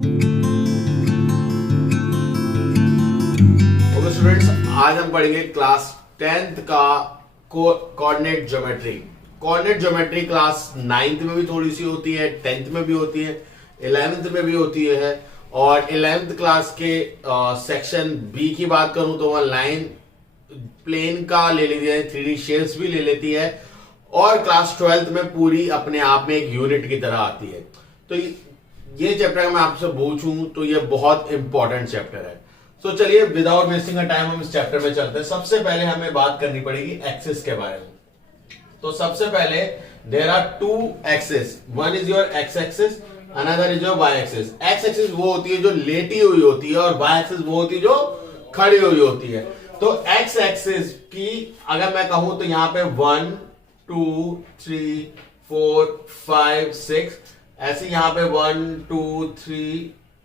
Okay students, आज हम पढ़ेंगे क्लास 10th का coordinate geometry. Coordinate geometry class 9th में भी थोड़ी सी होती है, 10th में भी होती है, 11th में भी होती है। और 11th क्लास के सेक्शन बी की बात करूं तो वह लाइन प्लेन का ले लेती है, 3D शेप्स भी ले लेती है। और क्लास 12th में पूरी अपने आप में एक यूनिट की तरह आती है। तो ये चैप्टर अगर मैं आपसे पूछूं तो ये बहुत इंपॉर्टेंट चैप्टर है। तो चलिए विदाउट वेस्टिंग टाइम हम इस चैप्टर में चलते हैं। सबसे पहले हमें बात करनी पड़ेगी एक्सिस के बारे में। तो सबसे पहले there are two axis, one is your x axis, another is your y axis. X axis वो होती है जो लेटी हुई होती है और वाई एक्सिस वो होती है जो खड़ी हुई होती है। तो एक्स एक्सिस की अगर मैं कहूं तो यहां पे 1 2 3 4 5 6, ऐसे यहां पे 1 2 3,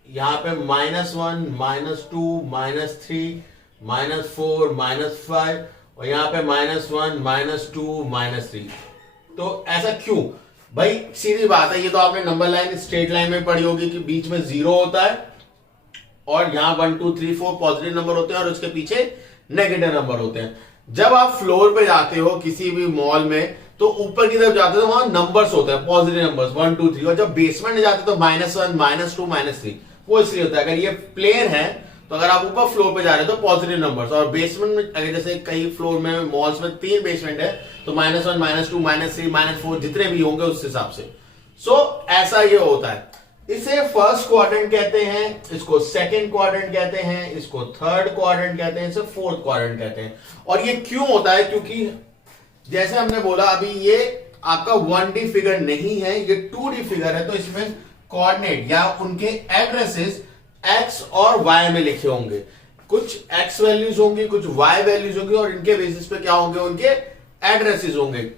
यहां पे -1 -2 -3 -4 -5 और यहां पे -1 -2 -3। तो ऐसा क्यों भाई? सीधी बात है, ये तो आपने नंबर लाइन स्ट्रेट लाइन में पढ़ी होगी कि बीच में 0 होता है और यहां 1 2 3 4 पॉजिटिव नंबर होते हैं और उसके पीछे नेगेटिव नंबर होते हैं। जब आप फ्लोर पे जाते हो किसी भी मॉल में तो ऊपर की तरफ जाते हो तो वहां नंबर्स होते हैं, पॉजिटिव नंबर्स 1 2 3। और जब बेसमेंट में जाते हो तो -1 -2 -3। वो इसलिए होता है, अगर ये प्लेन है तो अगर आप ऊपर फ्लोर पे जा रहे हो तो पॉजिटिव नंबर्स, और बेसमेंट में अगर जैसे कई फ्लोर में मॉल्स में 3 बेसमेंट है तो -1 -2 -3 -4 जितने भी होंगे उस हिसाब से। सो ऐसा ये होता है। इसे फर्स्ट क्वाड्रेंट कहते हैं, इसको सेकंड क्वाड्रेंट कहते हैं, इसको थर्ड क्वाड्रेंट कहते हैं, इसे फोर्थ क्वाड्रेंट कहते हैं। और ये क्यों होता है? क्योंकि जैसे हमने बोला अभी ये आपका 1D फिगर नहीं है, ये 2D फिगर है। तो इसमें कोऑर्डिनेट या उनके एड्रेसेस x और y में लिखे होंगे। कुछ x वैल्यूज होंगी, कुछ y वैल्यूज होंगी और इनके बेसिस पे क्या होंगे? उनके एड्रेसेस होंगे।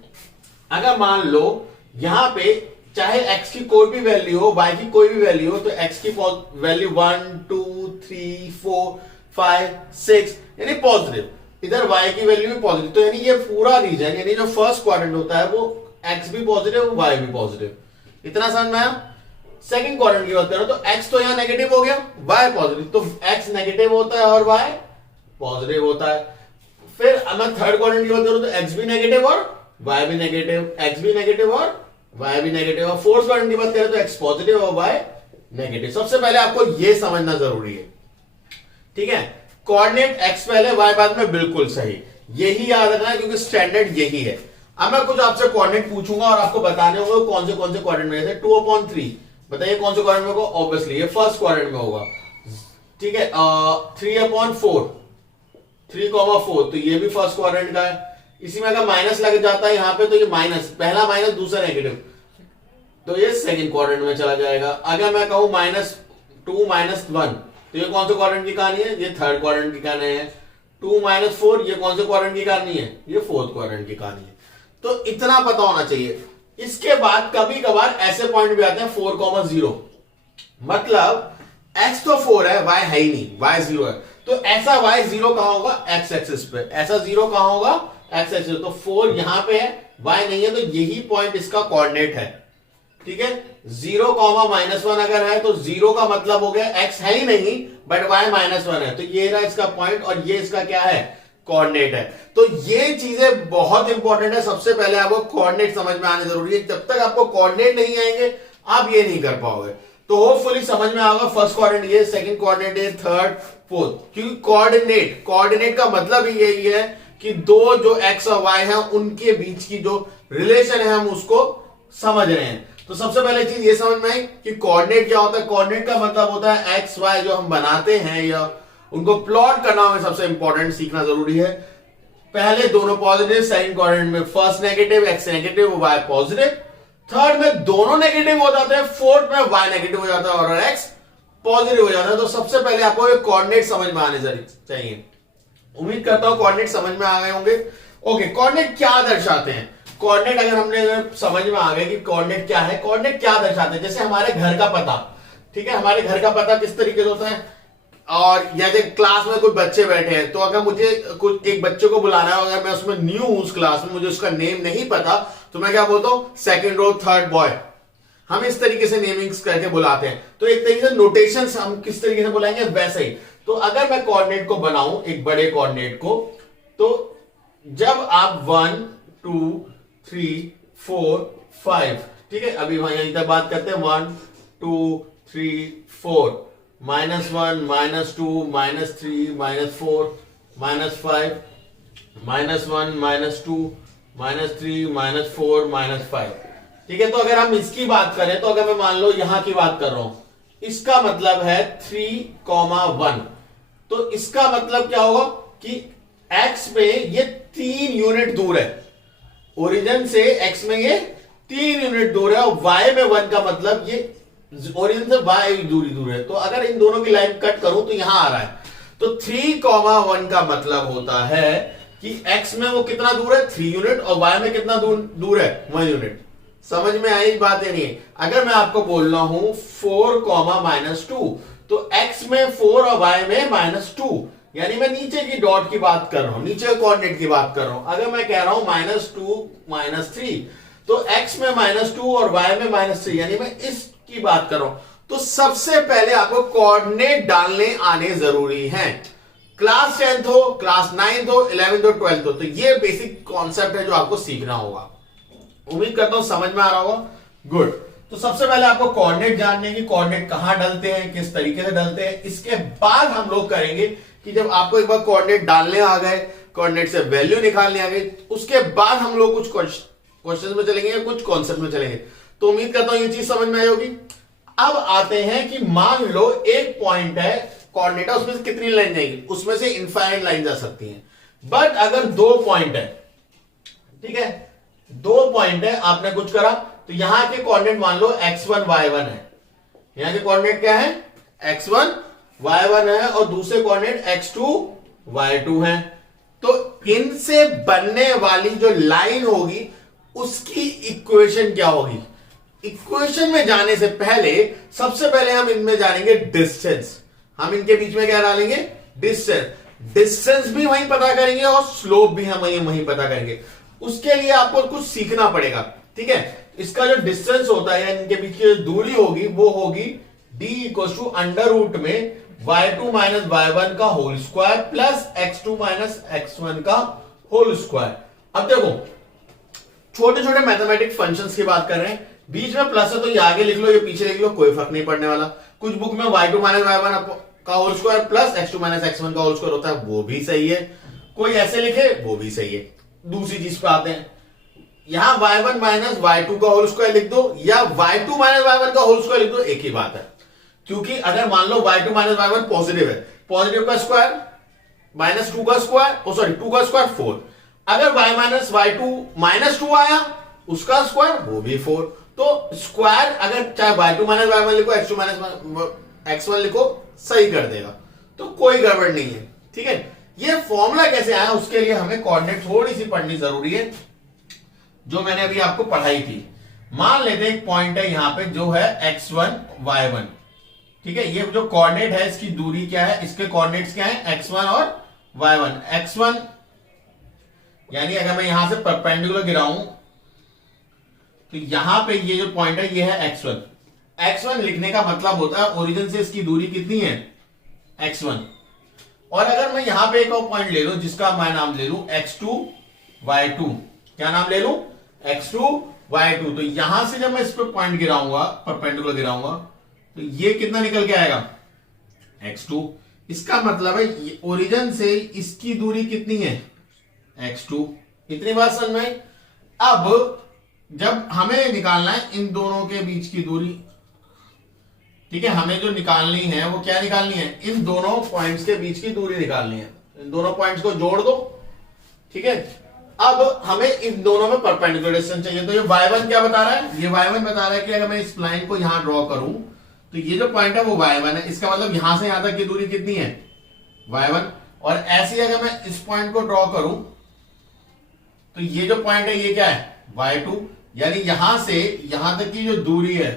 अगर मान लो यहां पे चाहे x की कोई भी वैल्यू हो, y की कोई भी वैल्यू हो, तो x की वैल्यू 1 2 3 4 5 6 यानी पॉजिटिव, इधर y की वैल्यू भी पॉजिटिव। तो यानी ये पूरा रीजन यानी जो फर्स्ट क्वाड्रेंट होता है वो x भी पॉजिटिव y भी पॉजिटिव। इतना समझ में आया? सेकंड क्वाड्रेंट की बात करो तो x तो यहां नेगेटिव हो गया, y पॉजिटिव, तो x नेगेटिव होता है और y पॉजिटिव होता है। फिर मैं थर्ड क्वाड्रेंट की बात करूं तो x भी नेगेटिव और y भी नेगेटिव, x भी नेगेटिव और y भी नेगेटिव। और फोर्थ क्वाड्रेंट की बात करें तो x पॉजिटिव और y नेगेटिव। सबसे पहले आपको यह समझना जरूरी है, ठीक है? कोऑर्डिनेट x पहले y बाद में, बिल्कुल सही, यही याद रखना है क्योंकि स्टैंडर्ड यही है। अब मैं कुछ आपसे कोऑर्डिनेट पूछूंगा और आपको बताने होंगे कौन से कोऑर्डिनेट में। जैसे 2/3 बताइए कौन से क्वाड्रेंट में होगा? ऑब्वियसली ये फर्स्ट क्वाड्रेंट में होगा, ठीक है। 3/4 3,4 तो ये भी फर्स्ट क्वाड्रेंट का है। इसी में अगर माइनस लग जाता है यहां पे तो ये माइनस, पहला माइनस दूसरा नेगेटिव, तो ये सेकंड क्वाड्रेंट में चला जाएगा। अगर मैं कहूं -2 -1 तो ये कौन से क्वाड्रेंट की कहानी है? ये थर्ड क्वाड्रेंट की कहानी है। 2 -4 ये कौन से क्वाड्रेंट की कहानी है? ये फोर्थ क्वाड्रेंट की कहानी है। तो इतना पता होना चाहिए। इसके बाद कभी कभार ऐसे पॉइंट भी आते हैं 4,0, मतलब x तो 4 है, y है ही नहीं, y 0 है। तो ऐसा y 0 कहां होगा? x एक्सिस पे। ऐसा 0 कहां होगा? x axis. तो 4 यहां पे है, y नहीं है, तो यही पॉइंट इसका कोऑर्डिनेट है, ठीक है। 0, -1 अगर है तो 0 का मतलब हो गया x है ही नहीं बट y -1 है, तो ये रहा इसका पॉइंट और ये इसका क्या है? कोऑर्डिनेट है। तो ये चीजें बहुत इंपॉर्टेंट है। सबसे पहले आपको कोऑर्डिनेट समझ में आने जरूरी है। जब तक आपको कोऑर्डिनेट नहीं आएंगे आप ये नहीं कर पाओगे। तो होपफुली समझ में आएगा फर्स्ट कोऑर्डिनेट ये, सेकंड कोऑर्डिनेट ये, थर्ड फोर्थ। क्योंकि कोऑर्डिनेट का मतलब ही यही है कि दो जो x और y है उनके बीच की जो रिलेशन है हम उसको समझ रहे हैं। तो सबसे पहले चीज ये समझ में आई कि कोऑर्डिनेट क्या होता है। कोऑर्डिनेट का मतलब होता है एक्स वाई जो हम बनाते हैं या उनको प्लॉट करना हमें सबसे इंपॉर्टेंट सीखना जरूरी है। पहले दोनों पॉजिटिव, सेकंड क्वाड्रेंट में first negative, x negative, y positive, third में दोनों नेगेटिव हो जाते हैं, फोर्थ में वाई नेगेटिव हो जाता है और एक्स पॉजिटिव हो जाता है। तो सबसे पहले आपको ये कोऑर्डिनेट समझ में आने चाहिए। उम्मीद करता हूं कोऑर्डिनेट समझ में आ गए होंगे। ओके, कोऑर्डिनेट क्या दर्शाते हैं? कोऑर्डिनेट अगर हमने समझ में आ गए कि कोऑर्डिनेट क्या है, कोऑर्डिनेट क्या दर्शाते हैं? जैसे हमारे घर का पता, ठीक है, हमारे घर का पता किस तरीके से होता है? और जैसे क्लास में कुछ बच्चे बैठे हैं तो अगर मुझे कुछ एक बच्चे को बुलाना है, अगर मैं उसमें न्यू हूं उस क्लास में, मुझे उसका नेम नहीं पता, तो मैं क्या बोलता हूं? Second row third boy. हम इस तरीके से नेमिंग्स करके बुलाते हैं। तो एक तरीके से नोटेशंस हम किस तरीके से बुलाएंगे वैसे ही। तो अगर मैं कोऑर्डिनेट को बनाऊं, एक बड़े कोऑर्डिनेट को, तो जब आप 1 2 3 4 5, ठीक है, अभी वहां यहीं तक बात करते हैं, 1 2 3 4, -1 -2 -3 -4 -5, -1 -2 -3 -4 -5, ठीक है। तो अगर हम इसकी बात करें, तो अगर मैं मान लो यहां की बात कर रहा हूं, इसका मतलब है 3,1, तो इसका मतलब क्या होगा कि x में ये 3 यूनिट दूर है, ओरिजिन से x में ये 3 यूनिट दूर है, और y में 1 का मतलब ये ओरिजिन से y दूरी दूर है। तो अगर इन दोनों की लाइन कट करूं तो यहां आ रहा है, तो 3,1 का मतलब होता है कि x में वो कितना दूर है, 3 यूनिट, और y में कितना दूर है, 1 यूनिट। समझ में आई बात है नहीं? अगर मैं आपको बोल रहा हूं 4, -2, तो x में 4 और y में -2, यानी मैं नीचे की डॉट की बात कर रहा हूं, नीचे कोऑर्डिनेट की बात कर रहा हूं। अगर मैं कह रहा हूं -2 -3, तो x में -2 और y में -3, यानी मैं इसकी बात कर रहा हूं। तो सबसे पहले आपको कोऑर्डिनेट डालने आने जरूरी हैं, क्लास 10th हो, क्लास 9th हो, 11th हो, 12th हो। तो ये बेसिक कॉन्सेप्ट है जो आपको सीखना होगा। उम्मीद करता हूं समझ में आ रहा होगा। गुड। तो सबसे पहले आपको कोऑर्डिनेट जानने की, कोऑर्डिनेट कहां डलते हैं, किस तरीके से डलते हैं। इसके बाद हम लोग करेंगे कि जब आपको एक बार कोऑर्डिनेट डालने आ गए, कोऑर्डिनेट से वैल्यू निकालने आ गई, उसके बाद हम लोग कुछ क्वेश्चन में चलेंगे या कुछ कॉन्सेप्ट में चलेंगे। तो उम्मीद करता हूं ये चीज समझ में आई होगी। अब आते हैं कि मान लो एक पॉइंट है, कोऑर्डिनेट है, उसमें से कितनी लाइन जाएगी, उसमें से इनफाइनाइट लाइन जा सकती है। बट अगर 2 पॉइंट है, ठीक है, 2 पॉइंट है, आपने कुछ करा, तो यहां के कोऑर्डिनेट मान लो x1 y1 है, यहां के कोऑर्डिनेट क्या है, x1 y1 है, और दूसरे कोऑर्डिनेट x2 y2 है। तो इनसे बनने वाली जो लाइन होगी उसकी इक्वेशन क्या होगी। इक्वेशन में जाने से पहले सबसे पहले हम इनमें जानेंगे डिस्टेंस। हम इनके बीच में क्या डालेंगे, डिस्टेंस। डिस्टेंस भी वहीं पता करेंगे और स्लोप भी हम वहीं पता करेंगे। उसके लिए आपको कुछ सीखना पड़ेगा, ठीक है। इसका जो डिस्टेंस होता है, इनके बीच की जो दूरी होगी, वो होगी d = अंडर रूट में y2 - y1 का whole square plus x2 - x1 का होल स्क्वायर। अब देखो, छोटे छोटे मैथमेटिक्स फंक्शंस की बात कर रहे हैं, बीच में प्लस है तो ये आगे लिख लो, ये पीछे लिख लो, कोई फर्क नहीं पड़ने वाला। कुछ बुक में y2 - y1 का whole square plus x2 - x1 का होल स्क्वायर होता है, वो भी सही है। कोई ऐसे लिखे, वो भी सही है। दूसरी चीज पे आते हैं, यहां y1 - y2 का होल स्क्वायर लिख दो या y2 - y1 का होल स्क्वायर लिख दो, एक ही बात है। क्योंकि अगर मान लो y2 - y1 पॉजिटिव है, पॉजिटिव का स्क्वायर -2 का स्क्वायर, 2 का स्क्वायर 4। अगर y - y2 -2 आया, उसका स्क्वायर वो भी 4। तो स्क्वायर अगर चाहे y2 - y1 लिखो, x2 - x1 लिखो, सही कर देगा, तो कोई गड़बड़ नहीं है, ठीक है। ये फॉर्मूला कैसे आया, उसके लिए हमें कोऑर्डिनेट थोड़ी सी पढ़नी जरूरी है, जो मैंने अभी आपको पढ़ाई थी। मान लेते हैं एक पॉइंट है यहां पे जो है x1 y1, ठीक है। ये जो कोऑर्डिनेट है, इसकी दूरी क्या है, इसके कोऑर्डिनेट्स क्या है, x1 और y1। x1 यानी अगर मैं यहां से परपेंडिकुलर गिराऊं, तो यहां पे ये जो पॉइंट है, ये है x1। x1 लिखने का मतलब होता है ओरिजिन से इसकी दूरी कितनी है, x1। और अगर मैं यहां पे एक और पॉइंट ले लूं, जिसका मैं नाम ले लूं x2 y2, क्या नाम ले लूं, x2 y2। तो यहां से जब मैं इस पे पॉइंट गिराऊंगा, परपेंडिकुलर गिराऊंगा, तो ये कितना निकल के आएगा, x2। इसका मतलब है ओरिजिन से इसकी दूरी कितनी है, x2। इतनी बात समझ में। अब जब हमें निकालना है इन दोनों के बीच की दूरी, ठीक है, हमें जो निकालनी है वो क्या निकालनी है, इन दोनों पॉइंट्स के बीच की दूरी निकालनी है। इन दोनों पॉइंट्स को जोड़ दो, ठीक है। अब हमें इन दोनों में परपेंडिकुलर डिस्टेंस चाहिए। तो ये y1 क्या बता रहा है, ये y1 बता रहा है कि अगर मैं इस लाइन को यहां ड्रॉ करूं, तो ये जो पॉइंट है वो y1 है। इसका मतलब यहां से यहां तक की दूरी कितनी है, y1। और ऐसे ही अगर मैं इस पॉइंट को ड्रॉ करूं, तो ये जो पॉइंट है ये क्या है, y2। यानी यहां से यहां तक की जो दूरी है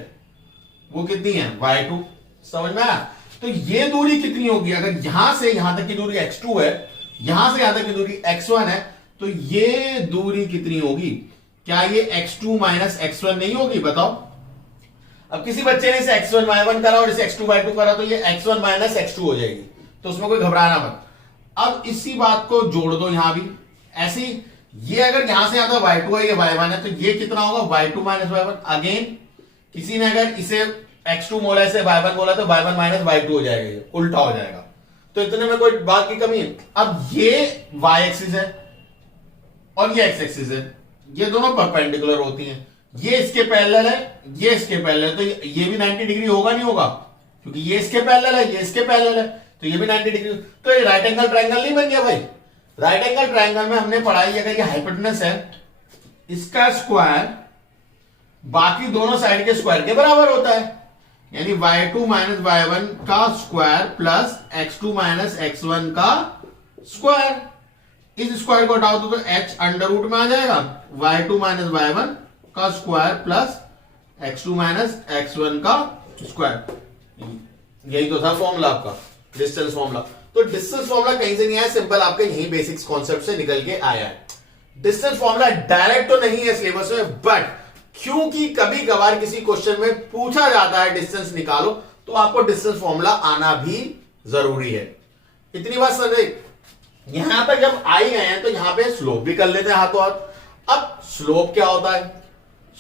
वो कितनी है, y2। समझ में आया। तो ये दूरी कितनी होगी, अगर यहां से यहां तक की दूरी x2 है, यहां से यहां तक की दूरी x1 है, तो ये दूरी कितनी होगी, क्या ये x2 - x1 नहीं होगी, बताओ। अब किसी बच्चे ने इसे x1 y1 करा और इसे x2 y2 करा तो ये x1 माइनस x2 हो जाएगी, तो उसमें कोई घबराना मत। अब इसी बात को जोड़ दो यहां भी ऐसी, ये अगर यहां से आता y2 है ये y1 है, तो ये कितना होगा y2 माइनस y1। अगेन किसी ने अगर इसे x2 बोला इसे y1 बोला तो y1 माइनस y2 हो जाएगा, ये उल्टा हो जाएगा। तो इतने में कोई बात की कमी है। अब ये y एक्सिस है और ये x एक्सिस है, ये दोनों परपेंडिकुलर होती हैं, ये इसके पैरेलल है, ये इसके पैरेलल है, तो ये भी 90 डिग्री होगा नहीं होगा, क्योंकि ये इसके पैरेलल है, ये इसके पैरेलल है, तो ये भी 90 डिग्री। तो ये राइट एंगल ट्रायंगल नहीं बन गया भाई। राइट एंगल ट्रायंगल में हमने पढ़ाई अगर ये हाइपोटेनस है, इसका स्क्वायर बाकी दोनों साइड के स्क्वायर के बराबर होता है, यानी y2 माइनस y1 का square plus x2 minus x1 का स्क्वायर। इस स्क्वायर को हटाओ तो h अंडर रूट में आ जाएगा, y2 माइनस y1 का square plus x2 minus x1 का स्क्वायर। यही तो था फॉर्मूला आपका, डिस्टेंस फॉर्मूला। तो डिस्टेंस फॉर्मूला कहीं से नहीं आया, सिंपल आपके यही बेसिक्स कॉन्सेप्ट से निकल के आया है। डिस्टेंस फॉर्मूला डायरेक्ट तो नहीं है सिलेबस में, बट क्योंकि कभी कभार किसी क्वेश्चन में पूछा जाता है डिस्टेंस निकालो, तो आपको डिस्टेंस फॉर्मूला आना भी जरूरी है। इतनी बात समझे। यहां तक जब आई गए हैं तो यहां पे स्लोप भी कर लेते हैं हाथों हाथ। अब स्लोप क्या होता है?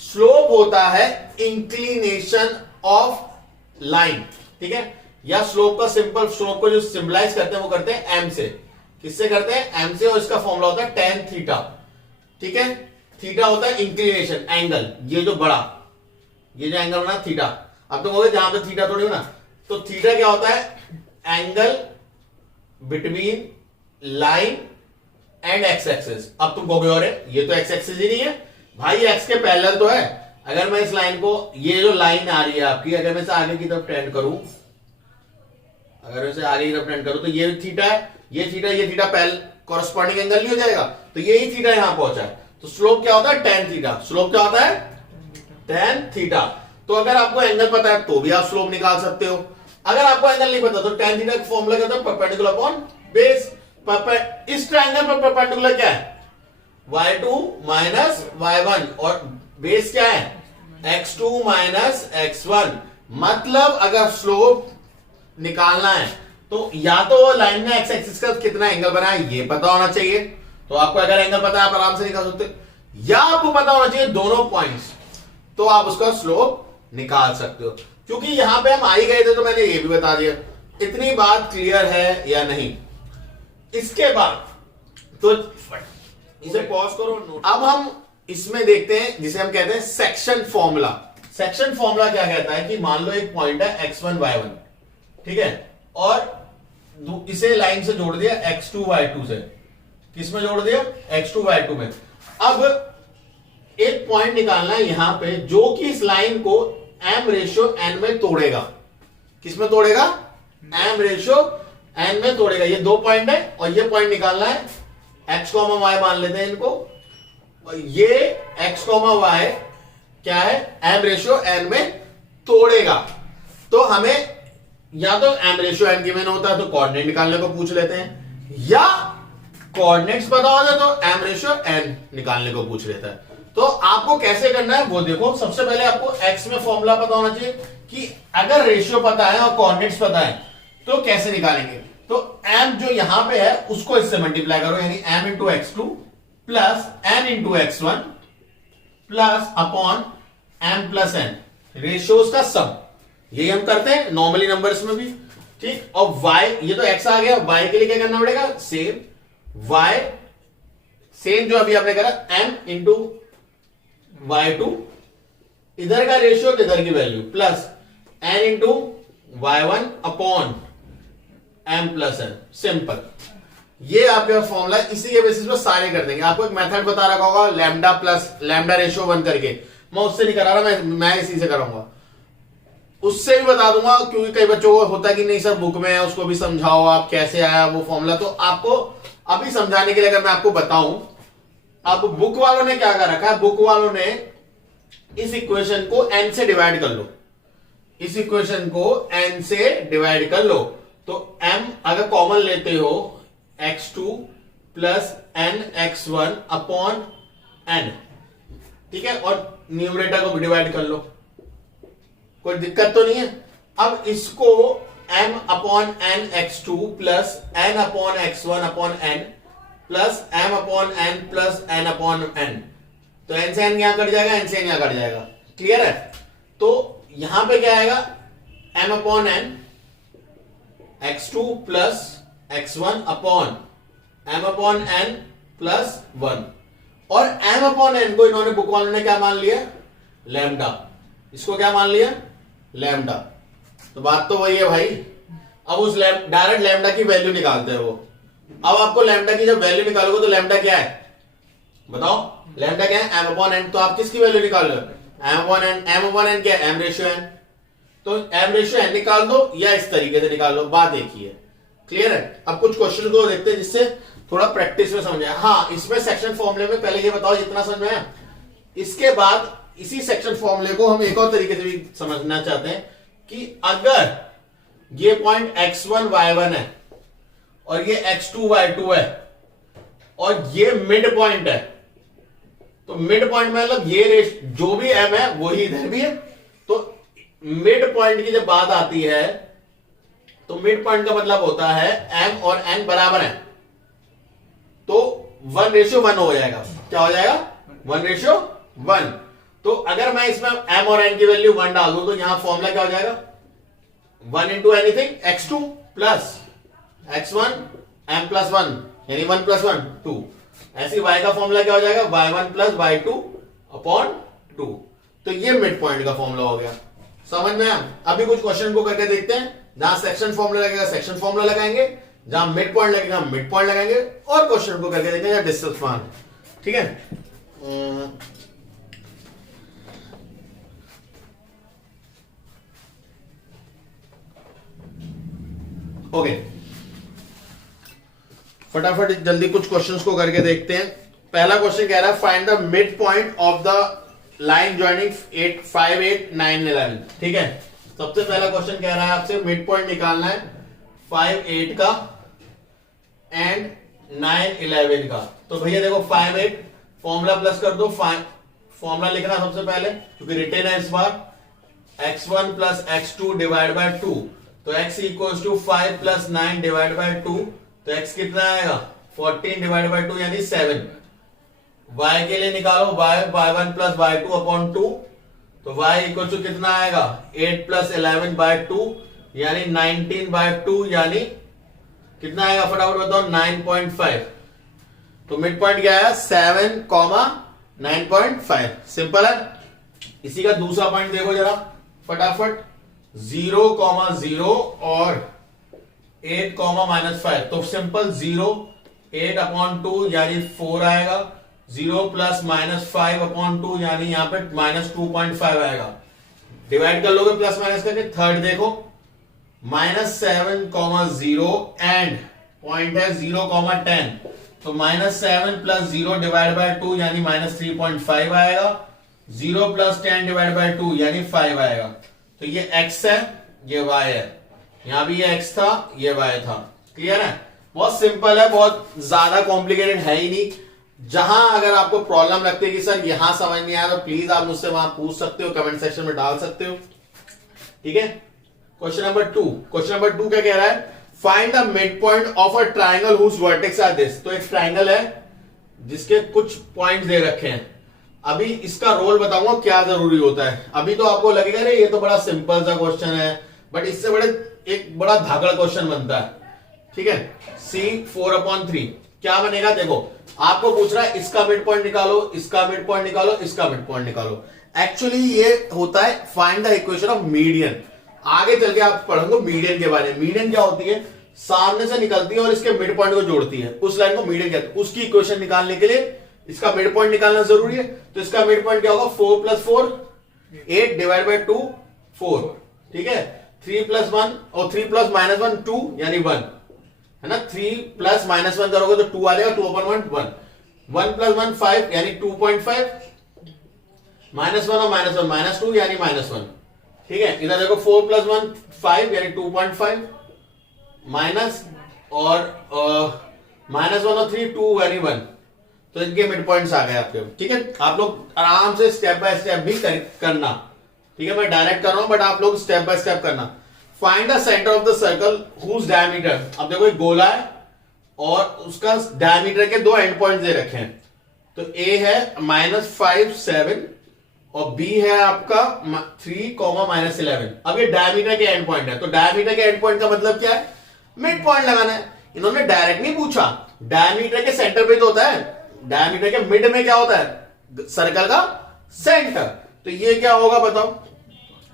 स्लोप होता है इंक्लिनेशन ऑफ लाइन, ठीक है, या स्लोप का सिंपल, स्लोप को जो सिंबलाइज करते हैं वो करते हैं एम से। किससे करते हैं? एम से। और इसका फॉर्मूला होता है टेन थीटा, ठीक है। थीटा होता है इंक्लिनेशन एंगल, ये जो बड़ा ये जो एंगल बना थीटा। अब तुम कहोगे जहां पे थीटा थोड़ी हो ना, तो थीटा क्या होता है? Angle between line and x axis. अब तुम कहोगे अरे ये तो एक्स एक्सिस ही नहीं है भाई, एक्स के पैरेलल तो है। अगर मैं इस लाइन को, ये जो लाइन आ रही है आपकी, अगर मैं इसे आगे की तरफ टेंड करूं, अगर मैं इसे आगे की तरफ टेंड करूं, तो ये थीटा है, ये थीटा पैरेलल कॉरस्पॉन्डिंग एंगल नहीं हो जाएगा? तो यही थीटा यहां पहुंचा है। तो स्लोप क्या होता है? Tan theta. स्लोप क्या होता है? Tan theta. तो अगर आपको एंगल पता है तो भी आप स्लोप निकाल सकते हो। अगर आपको एंगल नहीं पता तो टेन थीटा का फॉर्मूला क्या होता है? Perpendicular upon base. इस ट्रायंगल पर परपेंडिकुलर क्या है? y2 माइनस y1, और बेस क्या है? x2 minus x1। मतलब अगर स्लोप निकालना है तो या तो लाइन में एक्स एक्सिस का कितना एंगल बना है ये पता होना चाहिए, तो आपको अगर एंगल पता है आप आराम से निकाल सकते हो, या आपको पता होना चाहिए दोनों पॉइंट्स, तो आप उसका स्लोप निकाल सकते हो। क्योंकि यहां पे हम आ ही गए थे तो मैंने ये भी बता दिया। इतनी बात क्लियर है या नहीं? इसके बाद तो इसे पॉज करो। अब हम इसमें देखते हैं जिसे हम कहते हैं सेक्शन फॉर्मूला। सेक्शन फॉर्मूला क्या कहता है कि मान लो एक पॉइंट है x1 y1, ठीक है, और इसे लाइन से जोड़ दिया x2 y2 से। किस में जोड़ दिया? x2 y2 में। अब एक पॉइंट निकालना है यहां पे जो कि इस लाइन को m रेशियो n में तोड़ेगा। किस में तोड़ेगा? m रेशियो n में तोड़ेगा। ये दो पॉइंट है और ये पॉइंट निकालना है, x, y मान लेते हैं इनको, और ये x, y क्या है? m रेशियो n में तोड़ेगा। तो हमें या तो m रेशियो n गिवन होता है तो कोऑर्डिनेट निकालने को पूछ लेते हैं, या कोऑर्डिनेट्स पता होता है तो m रेशियो n निकालने को पूछ लेता है। तो आपको कैसे करना है वो देखो। सबसे पहले आपको x में फॉर्मूला पता होना चाहिए कि अगर रेशियो पता है और कोऑर्डिनेट्स पता है तो कैसे निकालेंगे। तो m जो यहां पे है उसको इससे मल्टीप्लाई करो, यानी m into x2 plus n into x1 plus upon m plus n, ratios का सम। यही हम करते हैं नॉर्मली नंबर्स में भी, ठीक। और y, ये तो x आ गया, y के लिए क्या करना पड़ेगा? सेम y, सेम जो अभी आपने करा m इंटू y2, इधर का रेशियो इधर की value, plus n into y1 upon m plus n। Simple, ये आपका फॉर्मूला। इसी के बेसिस पर सारे कर देंगे। आपको एक मेथड बता रखा होगा लैम्डा प्लस लैम्डा रेशियो 1 करके, मैं उससे नहीं करा रहा, मैं इसी से कराऊंगा। उससे भी बता दूंगा क्योंकि कई बच्चों को होता है कि नहीं सर बुक में है, उसको भी समझाओ आप कैसे आया वो फॉर्मूला। तो आपको अभी समझाने के लिए अगर मैं आपको बताऊं, अब बुक वालों ने क्या कर रखा है? बुक वालों ने इस इक्वेशन को n से डिवाइड कर लो, इस इक्वेशन को n से डिवाइड कर लो। तो m अगर कॉमन लेते हो x2 plus n x1 upon n, ठीक है, और न्यूमरेटर को भी डिवाइड कर लो, कोई दिक्कत तो नहीं है। अब इसको m upon n x two plus n upon x one upon n plus m upon n plus n upon n, तो n से n यहां कट जाएगा, n से n यहां कट जाएगा। क्लियर है? तो यहां पे क्या आएगा, m upon n x two plus x one upon m upon n plus one, और m अपॉन n को इन्होंने बुक वालों ने क्या मान लिया, लैम्डा। इसको क्या मान लिया, लैम्डा। तो बात तो वही है भाई। अब उस डायरेक्ट लैम्डा की वैल्यू निकालते हैं वो। अब आपको लैम्डा की जब वैल्यू निकालोगे तो लैम्डा क्या है बताओ, लैम्डा क्या है, m अपॉन n। तो आप किसकी वैल्यू निकाल रहे हो, m upon n। m upon n क्या है, m रेशियो n। तो m रेशियो n निकाल दो या इस तरीके से निकाल लो, बात एक ही है। क्लियर है? अब कुछ क्वेश्चन को देखते हैं जिससे थोड़ा प्रैक्टिस में समझ आए। हाँ, इसमें सेक्शन फॉर्मूले में पहले ये बताओ जितना समझ में आया, इसके बाद इसी सेक्शन फॉर्मूले को हम एक और तरीके से भी समझना चाहते हैं कि अगर ये पॉइंट x1 y1 है और ये x2 y2 है और ये मिड पॉइंट है, तो मिड पॉइंट में मतलब ये जो भी m है वही इधर भी है। तो मिड पॉइंट की जब बात आती है तो मिड पॉइंट का मतलब होता है m और n बराबर है, तो 1:1 हो जाएगा। क्या हो जाएगा, 1:1। तो अगर मैं इसमें m और n की वैल्यू 1 डाल दूं तो यहां फॉर्मूला क्या हो जाएगा, 1 into anything x2 plus x1 m plus 1 यानी 1 प्लस 1 2। ऐसी y का फॉर्मूला क्या हो जाएगा, y1 प्लस y2 अपॉन 2। तो ये मिड पॉइंट का फॉर्मूला हो गया। समझ में आया? अभी कुछ क्वेश्चन को करके देखते हैं, जहां सेक्शन फॉर्मूला लगेगा सेक्शन फॉर्मूला लगाएंगे, जहां मिड पॉइंट लगेगा मिड पॉइंट लगाएंगे, और क्वेश्चन को करके देखते हैं डिस्टेंस मान। ठीक है? ओके, फटाफट जल्दी कुछ क्वेश्चंस को करके देखते हैं। पहला क्वेश्चन कह रहा है find the mid point of the line joining 8 5 8 9 11। ठीक है, सबसे पहला क्वेश्चन कह रहा है आपसे मिड पॉइंट निकालना है 5 8 का एंड 9 11 का। तो भैया देखो 5 8 फॉर्मूला प्लस कर दो, फॉर्मूला लिखना सबसे पहले क्योंकि रिटेन है इस बार, x1 plus x2 divide by 2। तो x equals to 5 plus 9 divide by 2, तो x कितना आएगा 14 डिवाइड बाय 2 यानी 7। y के लिए निकालो y1 प्लस y2 अपॉन 2, तो y इक्वल्स टू कितना आएगा 8 प्लस 11 बाय 2 यानी 19 बाय 2 यानी कितना आएगा फटाफट बताओ 9.5। तो मिड पॉइंट क्या है 7, 9.5। सिंपल है। इसी का दूसरा पॉइंट देखो जरा फटाफट, 0, 0 और 8, -5। तो सिंपल 0 8 अपॉन 2 यानी 4 आएगा, 0 प्लस -5 अपॉन 2 यानी यहां पे -2.5 आएगा। डिवाइड कर लोगे प्लस माइनस करके। थर्ड देखो -7, 0 एंड पॉइंट है 0, 10। तो -7 प्लस 0 डिवाइड बाय 2 यानी -3.5 आएगा, 0 प्लस 10 डिवाइड बाय 2 यानी 5 आएगा। तो ये x है, ये y है, यहां भी ये x था, ये y था। क्लियर है? बहुत सिंपल है, बहुत ज्यादा कॉम्प्लिकेटेड है ही नहीं। जहां अगर आपको प्रॉब्लम लगती है कि सर यहां समझ नहीं आया तो प्लीज आप मुझसे वहां पूछ सकते हो, कमेंट सेक्शन में डाल सकते हो। ठीक है? Question number 2। क्वेश्चन नंबर 2 क्या कह रहा है, find the mid point of a triangle whose vertex are this. तो एक ट्राइंगल है जिसके कुछ पॉइंट दे रखे हैं। अभी इसका रोल बताऊंगा क्या जरूरी होता है। अभी तो आपको लगेगा रे ये तो बड़ा सिंपल सा क्वेश्चन है, बट इससे बड़े एक बड़ा धाकड़ क्वेश्चन बनता है। ठीक है, C 4/3 क्या बनेगा, देखो आपको पूछ रहा है इसका मिड पॉइंट निकालो, इसका मिड पॉइंट निकालो, इसका मिड पॉइंट निकालो। एक्चुअली ये होता है find the equation of median. आगे चल के आप पढ़ोगे मीडियन के बारे में। मीडियन क्या होती है, सामने से निकलती है और इसके मिड पॉइंट को जोड़ती है, उस लाइन को मीडियन कहते हैं। उसकी इक्वेशन निकालने के लिए इसका मिड पॉइंट निकालना जरूरी है। तो इसका मिड पॉइंट क्या होगा, 4 + 4 8 डिवाइड बाय 2 4। ठीक है, 3 + 1 और 3 + -1 2 यानी 1 है ना। 3 + -1 करोगे तो 2 आ जाएगा, 2/1 1। 1 + 1 5 यानी 2.5, -1 और -1 -2 यानी -1। ठीक है, इधर देखो 4 + 1 5 यानी 2.5 माइनस और -1 और 3 2 यानी 1। तो इनके मिड पॉइंट्स आ गए आपके। ठीक है, आप लोग आराम से स्टेप बाय स्टेप भी करना। ठीक है, मैं डायरेक्ट कर रहा हूं बट आप लोग स्टेप बाय स्टेप करना। Find the centre of the circle whose diameter, अब देखो एक गोला है और उसका डायमीटर के दो एंड पॉइंट दे रखे हैं, तो ए है -5 7 और बी है आपका 3 -11। अब ये डायमीटर के एंड पॉइंट है, तो डायमीटर के एंड पॉइंट का मतलब क्या है, मिड पॉइंट लगाना है। इन्होंने डायरेक्ट नहीं पूछा, डायमीटर के सेंटर पे तो होता है, डायमीटर के मिड में क्या होता है, सर्कल का सेंटर। तो ये क्या होगा बताओ,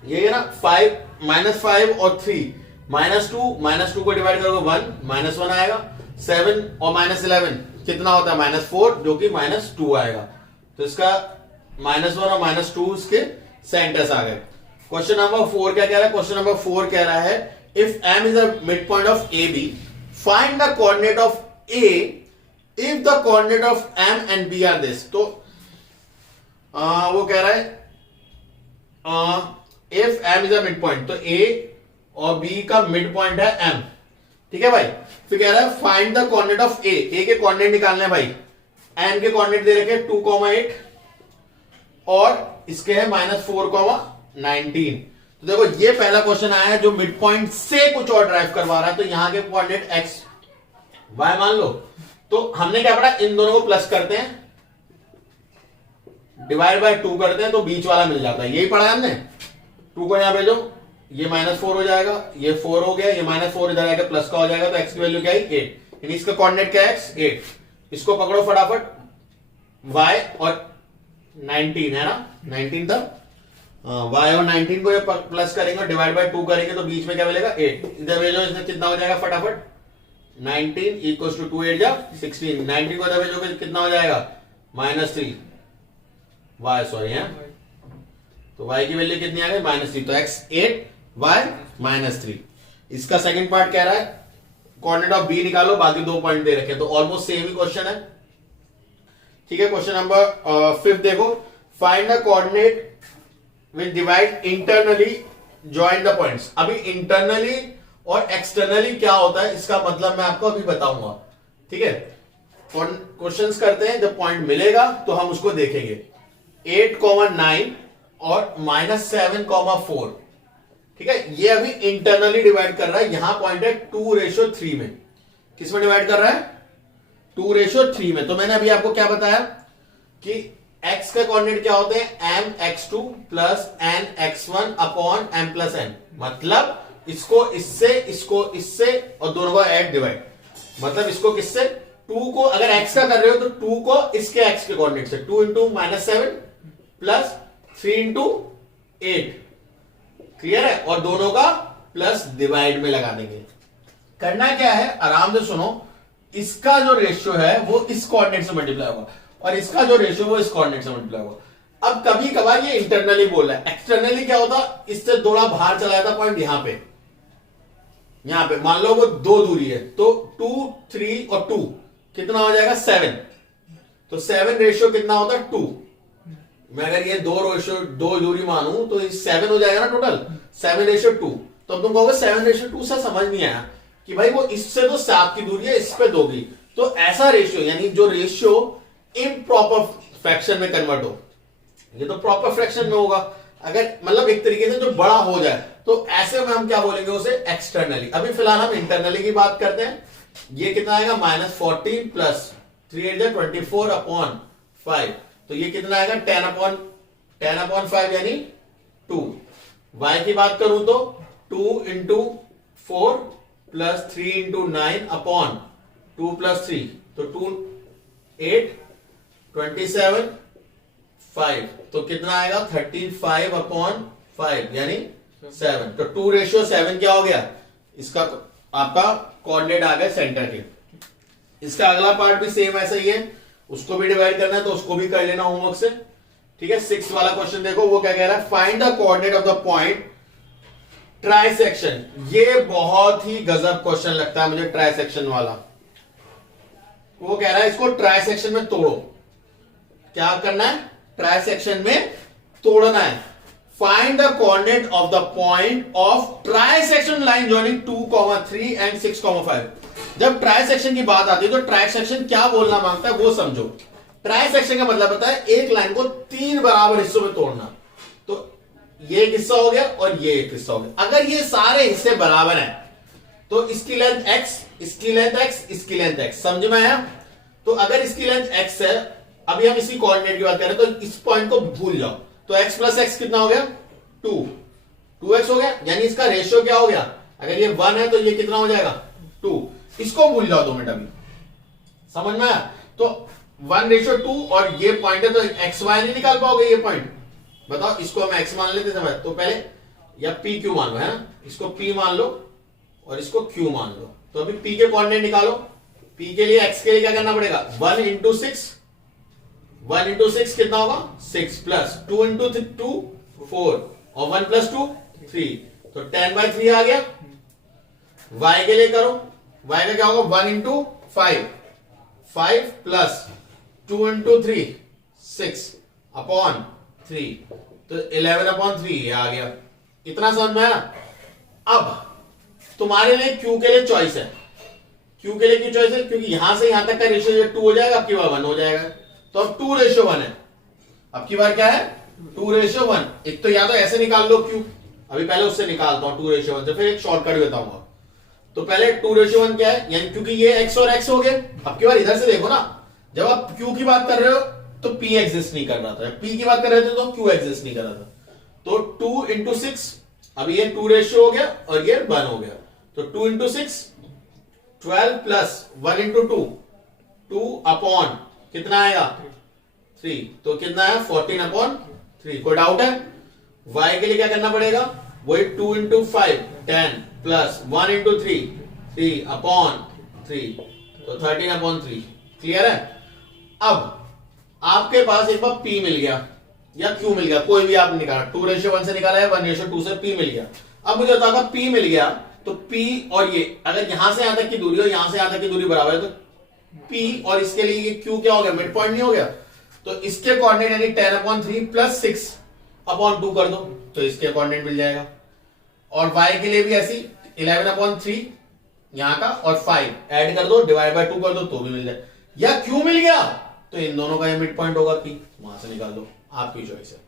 ये है ना 5 और 3 -2 को डिवाइड करोगे 1 -1 आएगा, 7 और -11 कितना होता है -4 जो कि -2 आएगा। तो इसका -1 और -2 इसके सेंटर्स आ गए। क्वेश्चन नंबर 4 क्या कह रहा है, क्वेश्चन नंबर 4 कह रहा है if M is a mid point of A B find the coordinate of A if the coordinate of M and B are this. तो वो कह रहा है if M is a mid point, तो A और B का mid point है M, ठीक है भाई। फिर कह रहा है find the coordinate of A, A के कोऑर्डिनेट निकालने हैं भाई, M के कोऑर्डिनेट दे रखे 2,8 और इसके है -4, 19। तो देखो ये पहला क्वेश्चन आया है जो मिड पॉइंट से कुछ और ड्राइव करवा रहा है, तो यहां के कोऑर्डिनेट x y मान लो। तो हमने क्या पढ़ा, इन दोनों को प्लस करते हैं, डिवाइड बाय 2 करते हैं तो बीच वाला मिल जाता है, यही पढ़ा है हमने। 2 को यहां भेजो, ये -4 हो जाएगा, ये 4 हो गया, ये -4 इधर आएगा, प्लस का हो जाएगा, तो x की वैल्यू क्या है 8, यानी इसका कोऑर्डिनेट क्या है x 8। इसको पकड़ो फटाफट, y और 19 है ना, 19 था, y और 19 को ये प्लस करेंगे, डिवाइड बाय 2 करेंगे तो बीच में क्या मिलेगा 8, इधर भेजो, इसमें कितना हो जाएगा फटाफट 19 इक्वल्स टू 2 8 जा 16, 19 को इधर भेजोगे कितना हो जाएगा -3 y, सॉरी है, तो y की वैल्यू कितनी आ गई -3, तो x 8 y -3। इसका सेकंड पार्ट कह रहा है कोऑर्डिनेट ऑफ b निकालो, बाकी 2 पॉइंट दे रखे, तो ऑलमोस्ट सेम ही क्वेश्चन है, ठीक है। क्वेश्चन नंबर 5 देखो, find the coordinate will divide internally join the points. अभी इंटरनली और एक्सटर्नली क्या होता है इसका मतलब मैं आपको अभी बताऊंगा, ठीक है। क्वेश्चंस करते हैं, जब पॉइंट मिलेगा तो हम उसको देखेंगे। 8, 9 और -7, 4, ठीक है, ये अभी इंटरनली डिवाइड कर रहा है, यहां पॉइंट है 2:3 में, किसमें डिवाइड कर रहा है 2:3 में। तो मैंने अभी आपको क्या बताया कि x का कोऑर्डिनेट क्या होते हैं mx2 plus nx1 upon m plus n, मतलब इसको इससे और दोनों का ऐड डिवाइड, मतलब इसको किससे 2 को अगर x का कर रहे हो तो 2 को इसके x के कोऑर्डिनेट से 2 इंटू -7 प्लस 3 इंटू 8, क्लियर है, और दोनों का प्लस डिवाइड में लगा देंगे। करना क्या है, आराम से सुनो, इसका जो रेशियो है वो इस कोऑर्डिनेट से मल्टीप्लाई होगा और इसका जो रेशियो वो इस कोऑर्डिनेट से मल्टीप्लाई होगा। अब कभी कभार ये इंटरनली बोल रहा है, एक्सटर्नली क्या होता, इससे थोड़ा बाहर चला जाता पॉइंट, यहां पे मान लो वो 2 दूरी है, तो 2 3 और 2 कितना हो जाएगा 7, तो 7 रेशियो कितना होता है 2। मैं अगर ये 2 दूरी मानूं तो 7 हो जाएगा ना टोटल, 7:2। तो अब तुम कहोगे 7:2 से समझ नहीं आया कि भाई वो इससे तो 7 की दूरी है, इस पे 2 की, तो ऐसा रेशियो यानी जो रेशियो इम्प्रॉपर फ्रैक्शन में कन्वर्ट हो, ये तो प्रॉपर फ्रैक्शन में होगा, अगर मतलब एक तरीके से जो बड़ा हो जाए तो ऐसे में हम क्या बोलेंगे उसे एक्सटर्नली। अभी फिलहाल हम इंटरनली की बात करते हैं। ये कितना आएगा -14 प्लस 3 8 24 अपॉन 5, तो ये कितना आएगा 10/5 यानी 2। y की बात करूं तो 2 into 4 plus 3 into 9 upon 2 plus 3, तो 2 8 27 5, तो कितना आएगा 35/5 यानी 7। तो 2:7 क्या हो गया, इसका आपका कोऑर्डिनेट आ गया सेंटर के। इसका अगला पार्ट भी सेम ऐसा ही है, उसको भी डिवाइड करना है तो उसको भी कर लेना होमवर्क से, ठीक है। 6 वाला क्वेश्चन देखो, वो क्या कह रहा है, find the coordinate of the point trisection. ये बहुत ही गजब क्वेश्चन लगता है मुझे, ट्राइसेक्शन वाला। वो कह रहा है इसको ट्राइसेक्शन में तोड़ो। क्या करना है, ट्राइसेक्शन में तोड़ना है। Find the coordinate of the point of trisection line joining 2, 3 and 6, 5। जब ट्राइसेक्शन की बात आती है तो ट्राइसेक्शन क्या बोलना मांगता है वो समझो। ट्राइसेक्शन का मतलब होता है एक लाइन को 3 बराबर हिस्सों में तोड़ना। तो ये एक हिस्सा हो गया और ये एक हिस्सा हो गया। अगर ये सारे हिस्से बराबर हैं तो इसकी लेंथ x, इसकी लेंथ x, इसकी लेंथ x, समझ में आया? तो अगर इसकी लेंथ x है, अभी हम इसकी कोऑर्डिनेट की बात करें तो इस पॉइंट को भूल जाओ, तो x प्लस x कितना हो गया 2x हो गया, यानी इसका रेशियो क्या हो गया, अगर ये 1 है तो ये कितना हो जाएगा 2। इसको भूल जाओ 2 मिनट, अभी समझ में आया? तो 1:2 और ये पॉइंट है तो एक्स वाई नहीं निकाल पाओगे ये पॉइंट, बताओ। इसको हम x मान लेते थे तो पहले, या पी क्यू मान लो, है ना, इसको p मान लो और इसको q मान लो। तो अभी p के कोऑर्डिनेट निकालो। p के लिए x के लिए क्या करना पड़ेगा, 1 इंटू 6 कितना होगा 6 प्लस 2 इंटू 2 4 और 1 प्लस 2 3, तो 10/3 आ गया। y के लिए करो, y का क्या होगा 1 इंटू 5 प्लस 2 इंटू 3 6 अपॉन 3, तो 11/3 ये आ गया। इतना समझ में आया? अब तुम्हारे लिए q के लिए चॉइस है। q के लिए क्यों चॉइस है, क्योंकि यहां से यहां तक का रेशियो 2 हो जाएगा, अब की बार 1 हो जाएगा, तो अब 2:1 है। अब की बार क्या है 2:1। एक तो या तो ऐसे निकाल लो q, अभी पहले उससे निकालता हूं 2:1 से, फिर एक शॉर्टकट बताऊंगा। तो पहले 2:1 क्या है, यानी क्योंकि ये x और x हो गए। अब की बार इधर से देखो ना, जब आप q की बात कर रहे हो तो p एग्जिस्ट नहीं कर रहा था, p की बात कर रहे थे तो q एग्जिस्ट नहीं कर रहा था। तो 2 इंटू 6, अब ये 2 रेशियो हो गया और ये 1 हो गया, तो 2 इंटू 6 12 प्लस 1 इंटू 2 अपॉन कितना आएगा 3, तो कितना है 14/3। कोई डाउट है? y के लिए क्या करना पड़ेगा, वही 2 इंटू 5 10 प्लस 1 इंटू 3 अपॉन 3, तो 13/3। क्लियर है? अब आपके पास एक बार p मिल गया या q मिल गया, कोई भी आप निकाला, 2:1 से निकाला है, 1:2 से p मिल गया। अब मुझे बताओ p मिल गया तो p और ये, अगर यहां से यहां तक की दूरी और यहां से यहां तक की दूरी बराबर है, तो p और इसके लिए ये q क्या हो गया, मिड पॉइंट नहीं हो गया? तो इसके कोऑर्डिनेट यानी 10/3 प्लस 6/2 कर दो, तो इसके कोऑर्डिनेट मिल जाएगा। और y के लिए भी ऐसी 11/3 यहां का और 5 ऐड कर दो, डिवाइड बाय 2 कर दो, तो भी मिल जाए। या q मिल गया तो इन दोनों का ये मिड पॉइंट होगा p, वहां से निकाल दो, आपकी चॉइस है।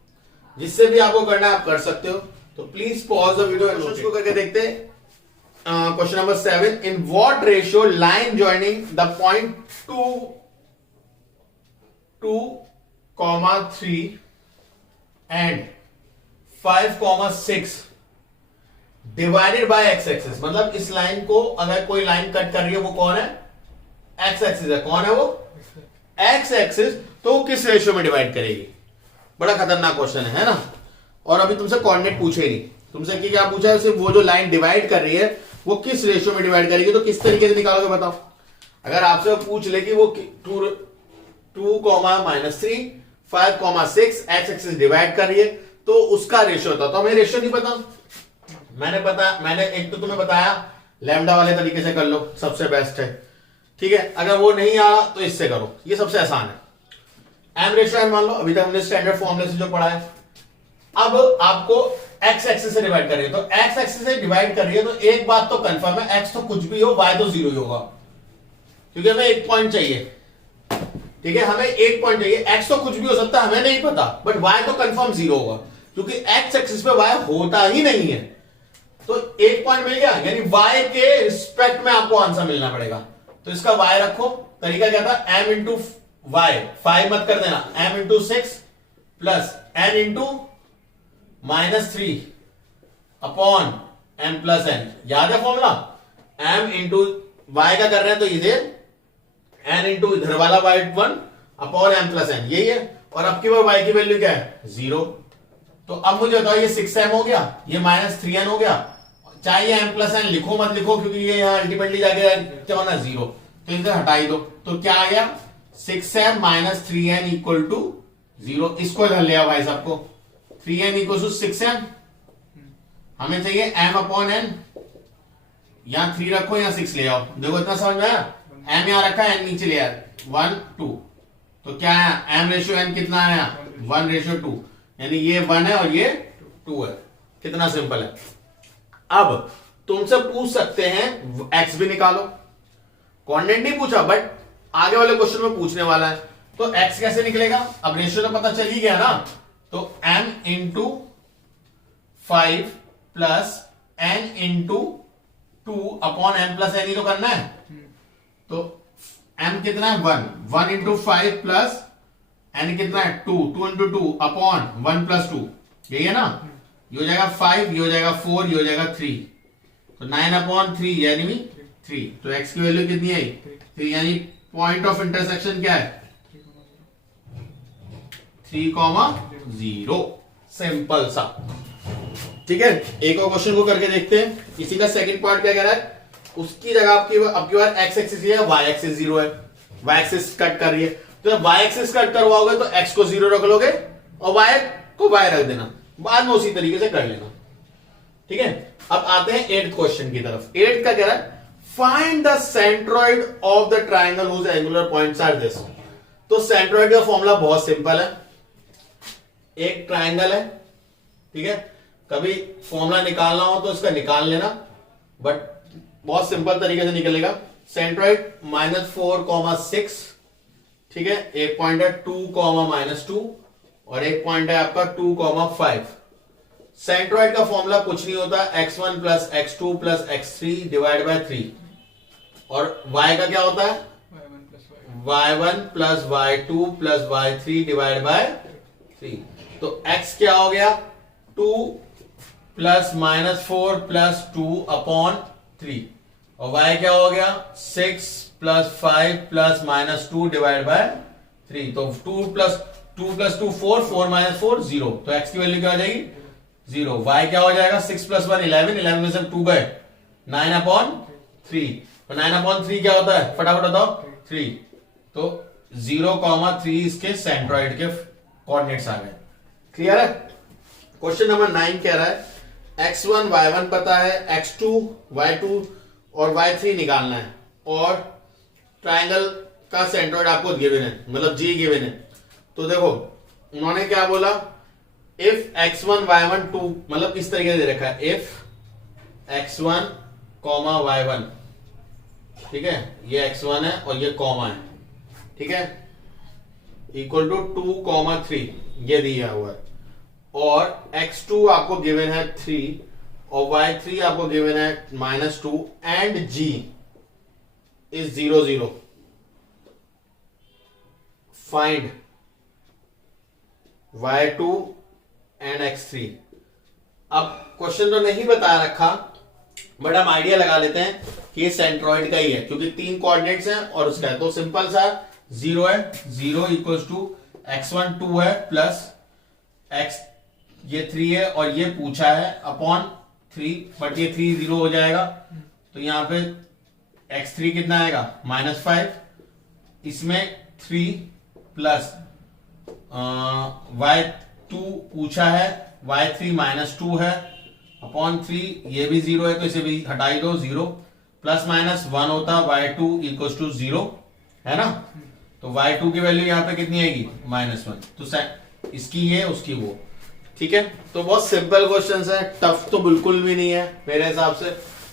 जिससे भी आपको करना है आप कर सकते हो। तो please pause the video and question को करके देखते हैं। Question number 7, in what ratio line joining the point 2,3 and 5,6 divided by x axis, मतलब इस लाइन को अगर कोई लाइन कट कर रही है वो कौन है, x एक्सिस है। कौन है वो, x एक्सिस, तो किस रेशियो में डिवाइड करेगी? बड़ा खतरनाक क्वेश्चन है ना। और अभी तुमसे कोऑर्डिनेट पूछे ही नहीं, तुमसे क्या पूछा है, सिर्फ वो जो लाइन डिवाइड कर रही है वो किस रेशियो में डिवाइड करेगी, तो किस तरीके से निकालोगे बताओ। अगर आपसे पूछ ले कि वो 2,-3 5,6 x एक्सिस डिवाइड कर रही है तो उसका रेशियो होता, तो हमें रेशियो नहीं पता। मैंने एक तो तुम्हें बताया लैम्डा वाले तरीके से कर लो, सबसे बेस्ट है, ठीक है। अगर वो नहीं आ तो इससे करो, ये सबसे आसान है। m रेशियो n मान लो, अभी तक हमने स्टैंडर्ड फॉर्मूले से जो पढ़ा है। अब आपको x एक्सिस से डिवाइड कर रही है, तो x एक्सिस से डिवाइड कर रही है, तो एक बात तो कंफर्म है, x तो कुछ भी हो, y तो 0 ही होगा, क्योंकि हमें एक पॉइंट चाहिए, ठीक है, हमें एक पॉइंट चाहिए। x तो कुछ भी हो सकता है, हमें नहीं पता, बट y तो कंफर्म 0 होगा, क्योंकि x एक्सिस पे y होता ही नहीं है। तो एक पॉइंट मिल गया, यानी y के रिस्पेक्ट में आपको आंसर मिलना पड़ेगा। तो इसका y रखो, तरीका क्या था, m इंटू y, 5 मत कर देना, m into 6 plus n into -3 upon m plus n, याद है फॉर्मूला, m इंटू y का कर रहे हैं तो इधर n इंटू इधर वाला y1 upon m plus n, यही है। और अब की बार y की वैल्यू क्या है 0। तो अब मुझे बताओ, ये 6m हो गया, ये -3n हो गया, चाहे m प्लस n लिखो मत लिखो, क्योंकि ये यहां अल्टीमेटली जाके क्या होना 0, तो इधर हटा ही दो। तो क्या आ गया 6m - 3n इक्वल टू 0। इसको इधर ले आओ भाई साहब को, 3n इक्वल टू 6m, हमें चाहिए m अपॉन n, यहां 3 रखो, यहां 6 ले आओ। देखो इतना समझ में आया, m यहां रखा है, n नीचे ले आया, 1 2, तो क्या है m रेशियो n कितना आया 1:2, यानी ये 1 है और ये 2 है। कितना सिंपल है। अब तुमसे पूछ सकते हैं x भी निकालो, कोऑर्डिनेट नहीं पूछा बट आगे वाले क्वेश्चन में पूछने वाला है, तो x कैसे निकलेगा। अब रेशियो तो पता चल ही गया ना, तो m into 5 plus n into 2 upon m plus n ही तो करना है। तो m कितना है 1 इंटू 5 प्लस n कितना है 2 इंटू 2 अपॉन 1 प्लस 2, यही है ना। ये हो जाएगा 5, ये हो जाएगा 4, ये हो जाएगा 3, तो 9 अपॉन 3 यानी 3। तो x की वैल्यू कितनी आई 3, यानी पॉइंट ऑफ इंटरसेक्शन क्या है 3,0। सिंपल सा, ठीक है। एक और क्वेश्चन को करके देखते हैं। इसी का सेकंड पार्ट क्या कह रहा है, उसकी जगह आपकी बार x एक्सिस है, y एक्सिस 0 है, y एक्सिस कट कर रही है। तो जब y एक्सिस कट करवाओगे तो x को 0 रख लोगे और y को y रख देना, बाद में उसी तरीके से कर लेना, ठीक है। अब आते हैं 8th क्वेश्चन की तरफ। 8th का कह रहा है find the centroid of the triangle whose angular points are this. तो सेंट्रॉइड का फॉर्मूला बहुत सिंपल है। एक ट्राइंगल है, ठीक है, कभी फॉर्मूला निकालना हो तो इसका निकाल लेना, बट बहुत सिंपल तरीके से निकलेगा। सेंट्रॉइड -4,6, ठीक है, एक पॉइंट है 2,-2 और एक पॉइंट है आपका 2,5। सेंट्रॉइड का फॉर्मूला कुछ नहीं होता, x1 plus x2 plus x3 divide bye 3, और y का क्या होता है y1 plus y2 plus y3 divide by 3। तो x क्या हो गया 2 प्लस -4 प्लस 2 अपॉन 3, और y क्या हो गया 6 प्लस 5 प्लस -2 डिवाइड बाय 3। तो 2 प्लस 2 4 माइनस 4 0, तो x की वैल्यू क्या हो जाएगी 0। y क्या हो जाएगा 6 प्लस 1 11 में से 2 गए 9 अपॉन 3, तो 9 अपॉन 3 क्या होता है फटाफट बताओ 3। तो 0,3 इसके सेंट्रॉइड के कोऑर्डिनेट्स आ गए। क्लियर है। क्वेश्चन नंबर 9 कह रहा है x1 y1 पता है, x2 y2 और y3 निकालना है, और ट्राइंगल का सेंट्रॉइड आपको गिवन है, मतलब g गिवन है। तो देखो उन्होंने क्या बोला, इफ x1 y1 2, मतलब इस तरीके से दे रखा है इफ x1 y1, ठीक है, ये x1 है और ये कॉमा है, ठीक है, इक्वल टू 2,3 ये दिया हुआ है, और x2 आपको गिवन है 3 और y3 आपको गिवन है -2 and g is 0 0। Find y2 and x3। अब क्वेश्चन तो नहीं बता रखा, बट हम आइडिया लगा लेते हैं कि ये सेंट्रॉइड का ही है, क्योंकि 3 कोऑर्डिनेट्स हैं और उसका है। तो सिंपल सा 0 है, 0 इक्वल्स टू x1 2 है प्लस x ये 3 है और ये पूछा है अपॉन 3, बट ये 3 0 हो जाएगा, तो यहां पे x3 कितना आएगा -5, इसमें 3 प्लस y2 पूछा है, y3 -2 है अपॉन 3, ये भी 0 है तो इसे भी हटाई दो 0, प्लस माइनस 1 होता y2 इक्वल टू 0 है ना। तो y2 की वैल्यू यहां पे कितनी आएगी -1, तो इसकी ये उसकी वो, ठीक है। तो बहुत सिंपल क्वेश्चन है, टफ तो बिल्कुल भी नहीं है मेरे हिसाब से,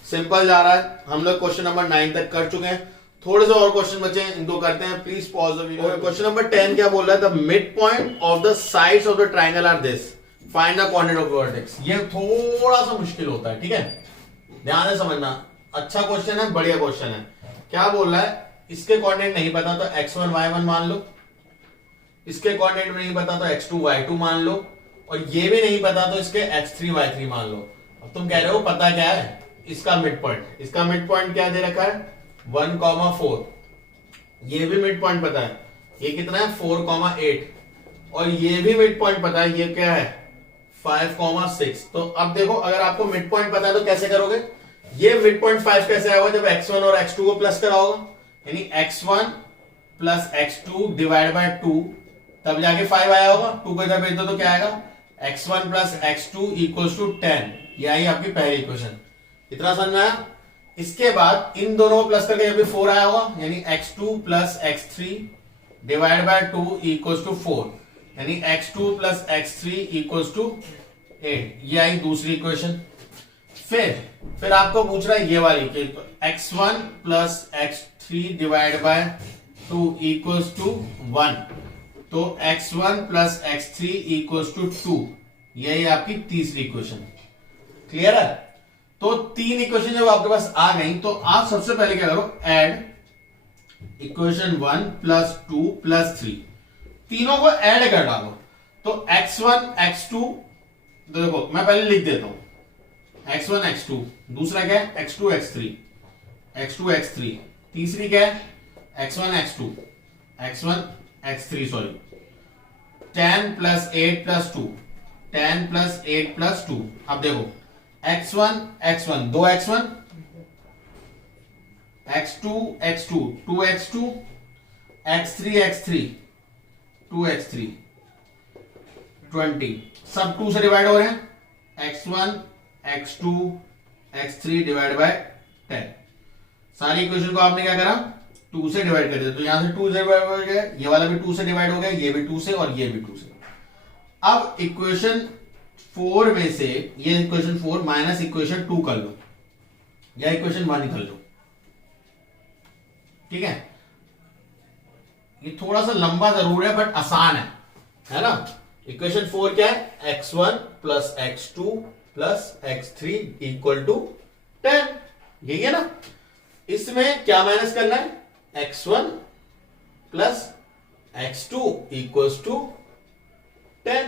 सिंपल जा रहा है। हम लोग क्वेश्चन नंबर 9 तक कर चुके हैं, थोड़े से और क्वेश्चन बचे हैं, इनको करते हैं। Please pause the video. Question number 10 क्या बोल रहा है, the mid point of the sides of the triangle are this, find the coordinate of vertex. ये थोड़ा सा मुश्किल होता है, ठीक है, ध्यान से समझना। अच्छा क्वेश्चन है, बढ़िया क्वेश्चन है। क्या बोल रहा है, इसके कोऑर्डिनेट नहीं पता तो x1 y1 मान लो, इसके कोऑर्डिनेट नहीं पता तो x2 y2 मान लो, और ये भी नहीं पता तो इसके x3 y3 मान लो। अब तुम कह रहे हो पता क्या है, इसका मिड पॉइंट। इसका मिड पॉइंट क्या दे रखा है 1,4, ये भी मिड पॉइंट पता है, ये कितना है 4,8, और ये भी मिड पॉइंट पता है, ये क्या है 5,6। तो अब देखो, अगर आपको मिड पॉइंट पता है तो कैसे करोगे, ये मिड पॉइंट 5 कैसे आएगा, जब x1 और x2 को प्लस करा होगा, यानी x1 plus x2 divide by 2, तब जाके 5 आया होगा। 2 को इधर भेज दो तो क्या आएगा x1 plus x2 equals to 10, यही आपकी पहली इक्वेशन। इतना समझ में आया। इसके बाद इन दोनों को प्लस करके ये भी 4 आया होगा, यानी x2 plus x3 divide by 2 equals to 4, यानी x2 plus x3 equals to 8, ये आई दूसरी इक्वेशन। फिर आपको पूछ रहा है ये वाली कि x1 plus x3 divide by 2 equals to 1, तो x1 plus x3 equals to 2, यही आपकी तीसरी इक्वेशन। क्लियर है? तो 3 इक्वेशन जब आपके पास आ गई तो आप सबसे पहले क्या करो, ऐड इक्वेशन 1 प्लस 2 प्लस 3, तीनों को ऐड कर डालो। तो x1 x2, देखो मैं पहले लिख देता हूं, x1 x2, दूसरा क्या है x2 x3, x2 x3, तीसरी क्या है x1 x2, x1 x3 sorry, 10 plus 8 plus 2, 10 plus 8 plus 2। अब देखो x1 x1 2 x1, x2 x2 2 x2, x3 x3 2 x3, 20 सब 2 से डिवाइड हो रहे हैं, x1 x2 x3 divide bye 10। सारी इक्वेशन को आपने क्या करा 2 से डिवाइड कर दिया, तो यहां से 2 से डिवाइड हो गया, ये वाला भी 2 से डिवाइड हो गया, ये भी 2 से और ये भी 2 से। अब इक्वेशन 4 में से ये इक्वेशन 4 माइनस इक्वेशन 2 कर लो या इक्वेशन 1 कर लो, ठीक है? ये थोड़ा सा लंबा जरूर है बट आसान है ना? इक्वेशन 4 क्या है, x1 plus x2 plus x3 equal to 10, यही है ना? इसमें क्या माइनस करना है, x1 plus x2 equals to 10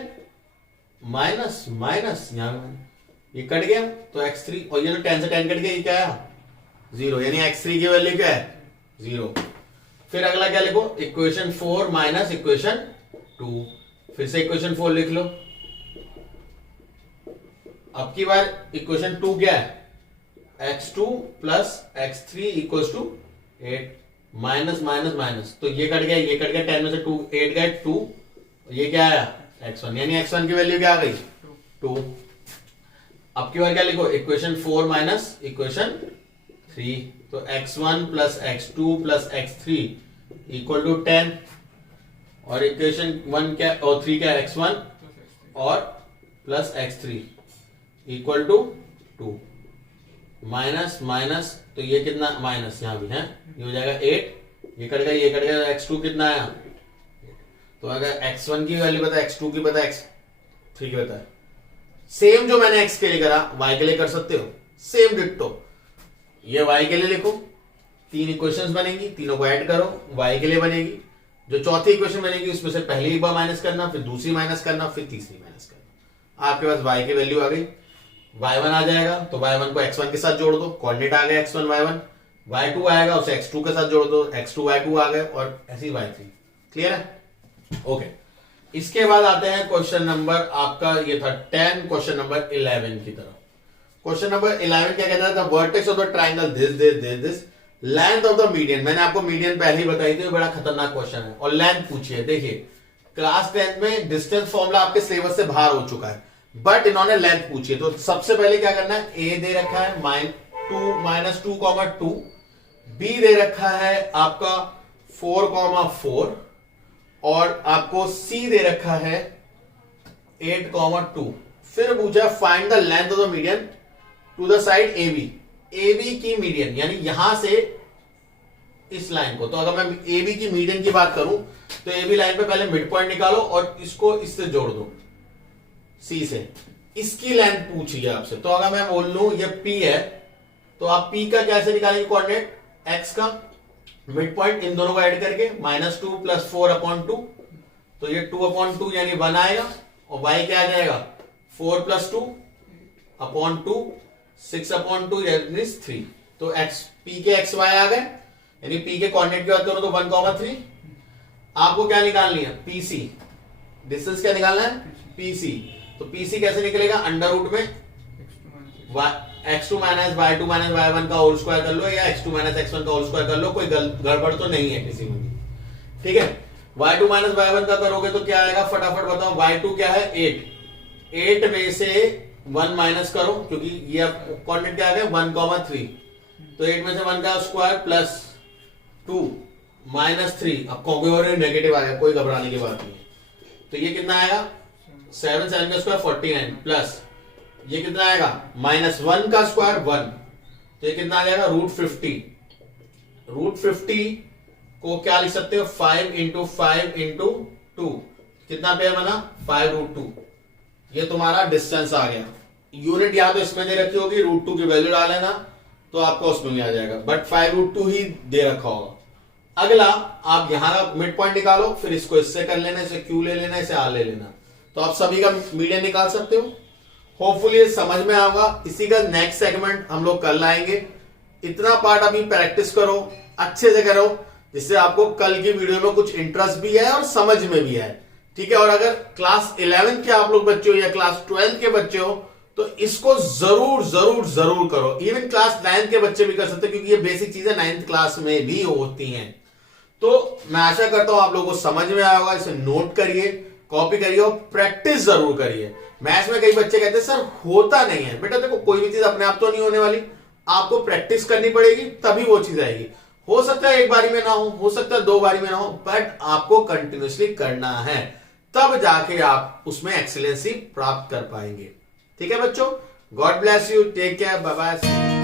minus minus, यहां ये कट गया तो x3, और ये जो 10 से 10 कट गया, ये क्या है 0, यानी x3 की वैल्यू क्या है 0। फिर अगला क्या लिखो, इक्वेशन 4 माइनस इक्वेशन 2, फिर से इक्वेशन 4 लिख लो। अब की बार इक्वेशन 2 क्या है, x2 plus x3 equals to 8, minus minus minus, तो ये कट गया, ये कट गया, 10 में से 2 8 गए 2, ये क्या आया x1, यानी x1 की वैल्यू क्या आ गई 2। अब की बार क्या लिखो, इक्वेशन 4 माइनस इक्वेशन 3, तो x1 plus x2 plus x3 equal to 10, और इक्वेशन 1 क्या और 3 क्या, x1 और plus x3 equal to 2, minus minus, तो ये कितना माइनस यहां भी है, ये हो जाएगा 8, ये कट गया, ये कट गया, x2 कितना आया, तो अगर x1 की वैल्यू पता है, x2 की पता है, x3 की पता है, सेम जो मैंने x के लिए करा y के लिए कर सकते हो, सेम डिट्टो। ये y के लिए लिखो, 3 इक्वेशंस बनेंगी, तीनों को ऐड करो, y के लिए बनेगी, जो चौथी इक्वेशन बनेगी उसमें से पहली एक बार माइनस करना, फिर दूसरी माइनस करना, फिर तीसरी माइनस करना, आपके पास y की वैल्यू आ गई, y1 आ जाएगा, तो y1 को x1 के साथ जोड़ दो, कोऑर्डिनेट आ गया x1 y1, y2 आएगा उसे x2 के साथ जोड़ दो, x2 y2 आ गए, और ऐसी y3। क्लियर है? ओके, इसके बाद आते हैं क्वेश्चन नंबर आपका, ये था 10, क्वेश्चन नंबर 11 की तरफ। क्वेश्चन नंबर 11 क्या कहता है, the vertex of the triangle this length of the median, मैंने आपको मीडियन पहले ही बताई थी, बड़ा खतरनाक क्वेश्चन है, और लेंथ पूछी है। देखिए क्लास 10 में डिस्टेंस फॉर्मूला आपके सिलेबस से बाहर हो चुका है, बट इन्होंने लेंथ पूछी है, तो सबसे पहले क्या करना है, ए दे रखा है -2, बी दे रखा है आपका 4, और आपको सी दे रखा है 8, 2। फिर पूछा find the length of the median to the side AB की मीडियन, यानी यहां से इस लाइन को, तो अगर मैं AB की मीडियन की बात करूं तो AB लाइन पे पहले मिड पॉइंट निकालो और इसको इससे जोड़ दो C से, इसकी लेंथ पूछी है आपसे। तो अगर मैं बोल लूं ये P है, तो आप P का कैसे निकालेंगे कोऑर्डिनेट, X का मिड पॉइंट इन दोनों को ऐड करके -2 प्लस 4/2, तो ये 2/2 यानी 1 आएगा, और y क्या आ जाएगा 4 + 2/2 6/2 यानी 3। तो p के x y आ गए, यानी p के कोऑर्डिनेट की बात करो तो 1,3। आपको क्या निकालनी है, pc, डिस्टेंस क्या निकालना है pc। तो pc कैसे निकलेगा, अंडर रूट में x2 - y2 - y1 का होल स्क्वायर कर लो, या x2 - x1 का होल स्क्वायर कर लो, कोई गड़बड़ तो नहीं है किसी में भी। ठीक है, y2 - y1 का करोगे तो क्या आएगा, फटाफट बताओ, y2 क्या है 8 में से 1 माइनस करो, क्योंकि ये अब कोऑर्डिनेट क्या आ गया 1,3, तो 8 में से 1 का स्क्वायर प्लस 2 -3, अब कॉम्प्लीमेंट नेगेटिव आ गया, कोई घबराने की बात नहीं है। तो ये कितना आएगा 7 का स्क्वायर 49 प्लस ये कितना आएगा -1 का स्क्वायर 1, तो ये कितना आ जाएगा √50। √50 को क्या लिख सकते हो 5 × 5 × 2, कितना पेयर बना 5√2। ये तुम्हारा डिस्टेंस आ गया। यूनिट या तो इसमें दे रखी होगी, √2 की वैल्यू डाल लेना तो आपको उसमें भी आ जाएगा, बट 5√2 ही दे रखा होगा। अगला आप यहां का मिड पॉइंट निकालो, फिर इसको इससे कर लेना, इसे क्यू ले लेना, इसे आर ले लेना, तो आप सभी का मीडियन निकाल सकते हो। होपफुली ये समझ में आएगा। इसी का नेक्स्ट सेगमेंट हम लोग कल लाएंगे। इतना पार्ट अभी प्रैक्टिस करो, अच्छे से करो, जिससे आपको कल की वीडियो में कुछ इंटरेस्ट भी है और समझ में भी है, ठीक है। और अगर क्लास 11 के आप लोग बच्चे हो या क्लास 12 के बच्चे हो तो इसको जरूर जरूर जरूर करो। इवन क्लास 9 के बच्चे भी कर सकते हैं, क्योंकि ये बेसिक चीजें 9th क्लास में भी होती हैं। तो मैं आशा करता हूं आप लोगों को समझ में आएगा। इसे नोट करिए, कॉपी करिए और प्रैक्टिस जरूर करिए। मैथ्स में कई बच्चे कहते हैं सर होता नहीं है। बेटा देखो, कोई भी चीज अपने आप तो नहीं होने वाली, आपको प्रैक्टिस करनी पड़ेगी, तभी वो चीज आएगी। हो सकता है एक बारी में ना हो सकता है 2 बारी में ना हो, बट आपको कंटिन्यूसली करना है, तब जाके आप उसमें एक्सीलेंसी प्राप्त कर पाएंगे। ठीक है बच्चों, God bless you, take care, bye bye.